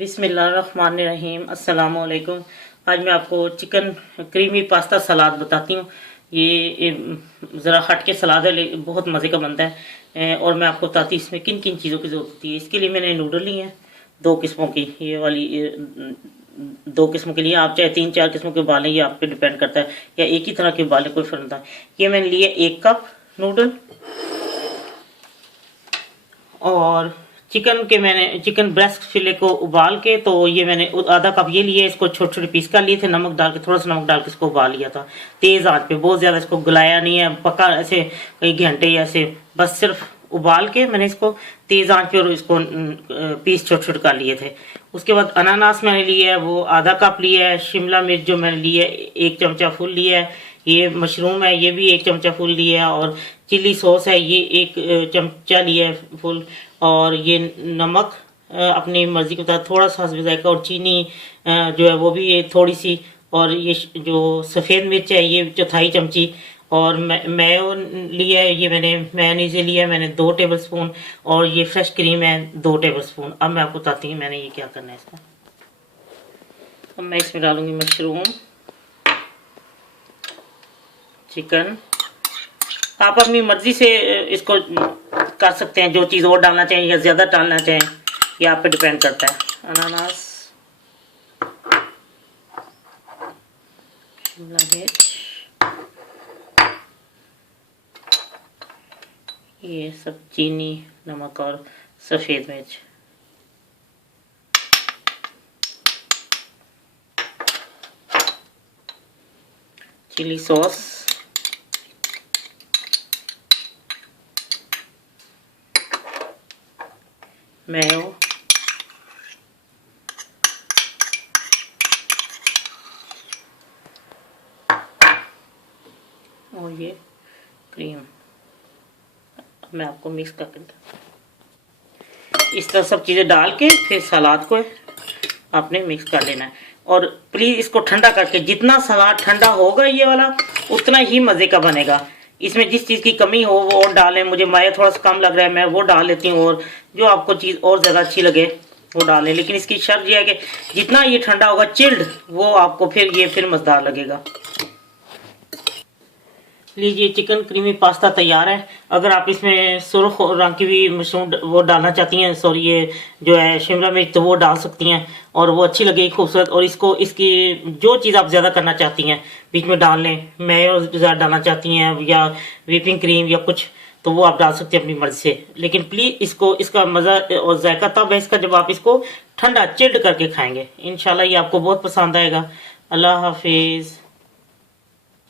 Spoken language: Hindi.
बिस्मिल्लाहिर्रहमानिर्रहीम अस्सलाम वालेकुम। आज मैं आपको चिकन क्रीमी पास्ता सलाद बताती हूँ। ये ज़रा हट के सलाद है, बहुत मज़े का बनता है। और मैं आपको बताती हूँ इसमें किन किन चीज़ों की ज़रूरत होती है। इसके लिए मैंने नूडल लिए हैं दो किस्मों की, ये वाली दो किस्मों के लिए। आप चाहे 3-4 किस्मों के उबालें, ये आप पे डिपेंड करता है, या एक ही तरह के उबालें, कोई फर्क नहीं। ये मैंने लिए 1 कप नूडल। और चिकन ब्रेस्ट फिले को उबाल के, तो ये मैंने आधा कप ये लिए, इसको छोटे छोटे पीस कर लिए थे, नमक डाल के, थोड़ा सा नमक डाल के इसको उबाल लिया था तेज आंच पे। बहुत ज्यादा इसको गलाया नहीं है, पका ऐसे कई घंटे ऐसे, बस सिर्फ उबाल के मैंने इसको तेज आंच पे, और इसको पीस छोटे छोटे कर लिए थे। उसके बाद अनानास मैंने लिया है, वो आधा कप लिया है। शिमला मिर्च जो मैंने लिया है 1 चमचा फुल लिया है। ये मशरूम है, ये भी 1 चमचा फुल लिया है। और चिली सॉस है, ये 1 चमचा लिया है फुल। और ये नमक अपनी मर्जी के मुताबिक, थोड़ा सा हस्ब जायका। और चीनी जो है वो भी थोड़ी सी। और ये जो सफ़ेद मिर्च है ये 1/4 चमची। और मेयो लिया है, ये मैंने मेयोनीज लिया है मैंने 2 टेबल स्पून। और ये फ्रेश क्रीम है 2 टेबल स्पून। अब मैं आपको बताती हूँ मैंने ये क्या करना है इसका। अब मैं इसमें डालूंगी मशरूम, चिकन। आप अपनी मर्जी से इसको कर सकते हैं, जो चीज़ और डालना चाहें या ज़्यादा डालना चाहें, ये आप पे डिपेंड करता है। अनानास, शिमला मिर्च, ये सब, चीनी, नमक और सफ़ेद मिर्च। चिली सॉस, मेयो, और ये क्रीम। मैं आपको मिक्स करके इस तरह सब चीज़ें डाल के फिर सलाद को आपने मिक्स कर लेना है। और प्लीज़ इसको ठंडा करके, जितना सलाद ठंडा होगा ये वाला उतना ही मज़े का बनेगा। इसमें जिस चीज़ की कमी हो वो और डालें। मुझे माया थोड़ा सा कम लग रहा है, मैं वो डाल लेती हूँ। और जो आपको चीज़ और ज़्यादा अच्छी लगे वो डालें। लेकिन इसकी शर्त यह है कि जितना ये ठंडा होगा चिल्ड, वो आपको फिर मज़ेदार लगेगा। लीजिए, चिकन क्रीमी पास्ता तैयार है। अगर आप इसमें सुर्ख रंग की भी मशरूम वो डालना चाहती हैं, सॉरी ये जो है शिमला मिर्च, तो वो डाल सकती हैं और वो अच्छी लगेगी, खूबसूरत। और इसकी जो चीज़ आप ज़्यादा करना चाहती हैं बीच में डाल लें। मेयो ज़्यादा डालना चाहती हैं या व्हिपिंग क्रीम या कुछ, तो वो आप डाल सकते हैं अपनी मर्जी से। लेकिन प्लीज़ इसका मज़ा और जायका तब है इसका जब आप इसको ठंडा चिल्ड करके खाएंगे। इंशाल्लाह ये आपको बहुत पसंद आएगा। अल्लाह हाफिज़।